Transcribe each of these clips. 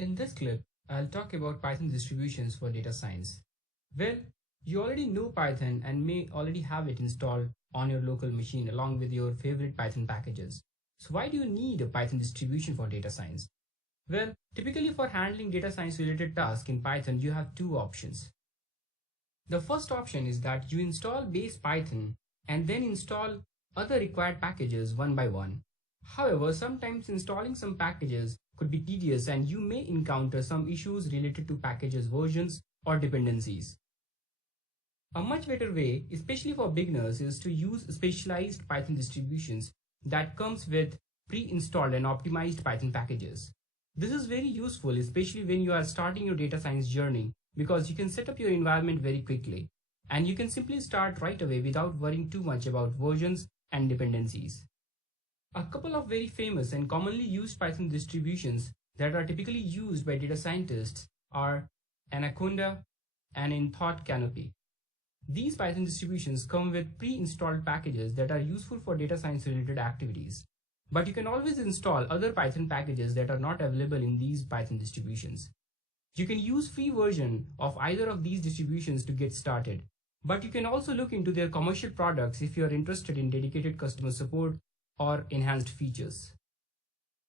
In this clip, I'll talk about Python distributions for data science. Well, you already know Python and may already have it installed on your local machine along with your favorite Python packages. So why do you need a Python distribution for data science? Well, typically for handling data science related tasks in Python, you have two options. The first option is that you install base Python and then install other required packages one by one. However, sometimes installing some packages could be tedious and you may encounter some issues related to packages versions or dependencies. A much better way, especially for beginners, is to use specialized Python distributions that comes with pre-installed and optimized Python packages. This is very useful, especially when you are starting your data science journey, because you can set up your environment very quickly and you can simply start right away without worrying too much about versions and dependencies. A couple of very famous and commonly used Python distributions that are typically used by data scientists are Anaconda and in Thought Canopy. These Python distributions come with pre-installed packages that are useful for data science related activities. But you can always install other Python packages that are not available in these Python distributions. You can use free version of either of these distributions to get started. But you can also look into their commercial products if you are interested in dedicated customer support or enhanced features.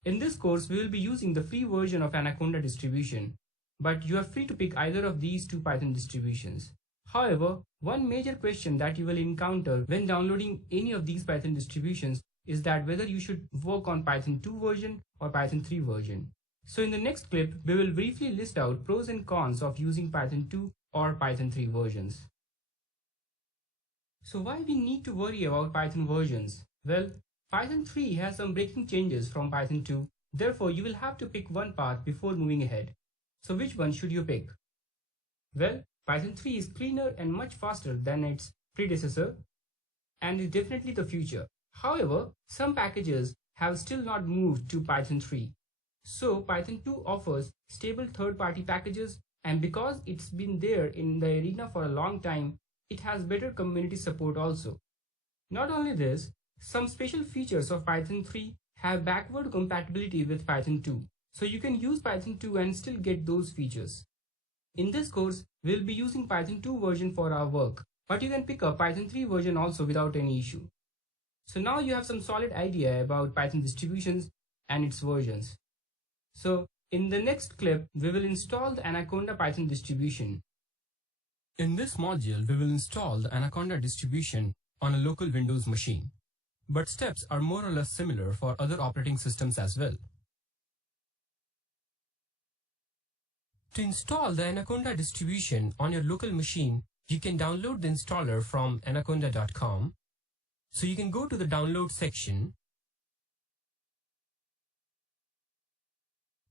In this course, we will be using the free version of Anaconda distribution, but you are free to pick either of these two Python distributions. However, one major question that you will encounter when downloading any of these Python distributions is that whether you should work on Python 2 version or Python 3 version. So in the next clip, we will briefly list out pros and cons of using Python 2 or Python 3 versions. So why we need to worry about Python versions? Well, Python 3 has some breaking changes from Python 2, therefore you will have to pick one path before moving ahead. So which one should you pick? Well, Python 3 is cleaner and much faster than its predecessor and is definitely the future. However, some packages have still not moved to Python 3. So Python 2 offers stable third-party packages, and because it's been there in the arena for a long time, it has better community support also. Not only this, some special features of Python 3 have backward compatibility with Python 2. So you can use Python 2 and still get those features. In this course, we'll be using Python 2 version for our work, but you can pick up Python 3 version also without any issue. So now you have some solid idea about Python distributions and its versions. So in the next clip, we will install the Anaconda Python distribution. In this module, we will install the Anaconda distribution on a local Windows machine. But steps are more or less similar for other operating systems as well. To install the Anaconda distribution on your local machine, you can download the installer from anaconda.com. So you can go to the download section.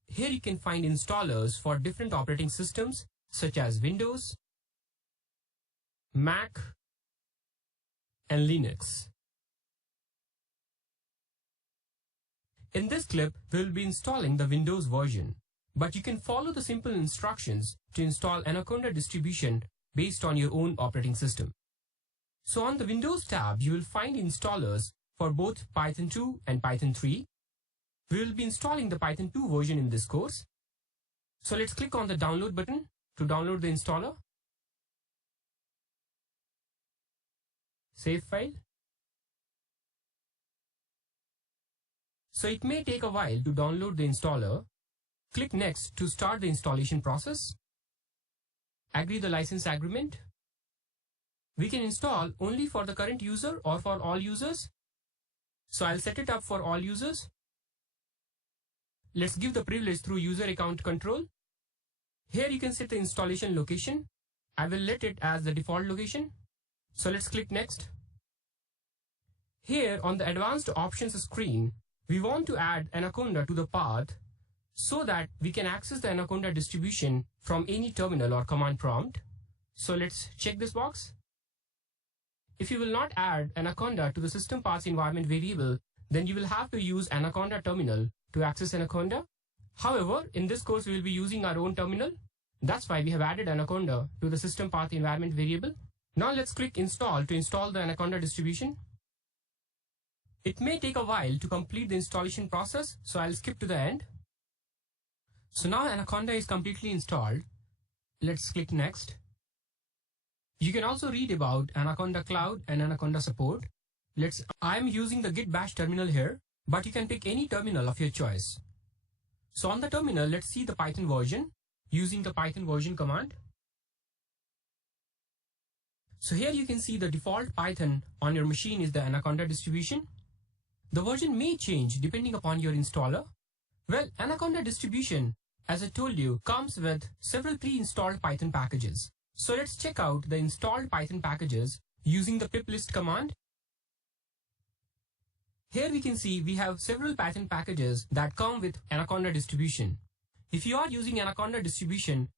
Here you can find installers for different operating systems such as Windows, Mac, and Linux. In this clip, we will be installing the Windows version, but you can follow the simple instructions to install Anaconda distribution based on your own operating system. So on the Windows tab, you will find installers for both Python 2 and Python 3. We will be installing the Python 2 version in this course. So let's click on the download button to download the installer. Save file. So it may take a while to download the installer. Click Next to start the installation process. Agree the license agreement. We can install only for the current user or for all users. So I'll set it up for all users. Let's give the privilege through user account control. Here you can set the installation location. I will let it as the default location. So let's click Next. Here on the advanced options screen, we want to add Anaconda to the path so that we can access the Anaconda distribution from any terminal or command prompt. So let's check this box. If you will not add Anaconda to the system paths environment variable, then you will have to use Anaconda terminal to access Anaconda. However, in this course, we will be using our own terminal. That's why we have added Anaconda to the system path environment variable. Now let's click Install to install the Anaconda distribution. It may take a while to complete the installation process, so I'll skip to the end. So now Anaconda is completely installed. Let's click next. You can also read about Anaconda Cloud and Anaconda support. I'm using the Git bash terminal here, but you can pick any terminal of your choice. So on the terminal, let's see the Python version using the Python version command. So here you can see the default Python on your machine is the Anaconda distribution. The version may change depending upon your installer. Well, Anaconda distribution, as I told you, comes with several pre-installed Python packages. So let's check out the installed Python packages using the pip list command. Here we can see we have several Python packages that come with Anaconda distribution. If you are using Anaconda distribution,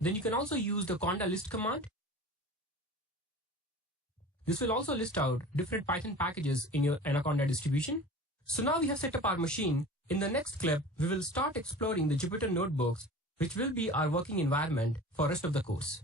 then you can also use the conda list command. This will also list out different Python packages in your Anaconda distribution. So now we have set up our machine. In the next clip, we will start exploring the Jupyter notebooks, which will be our working environment for rest of the course.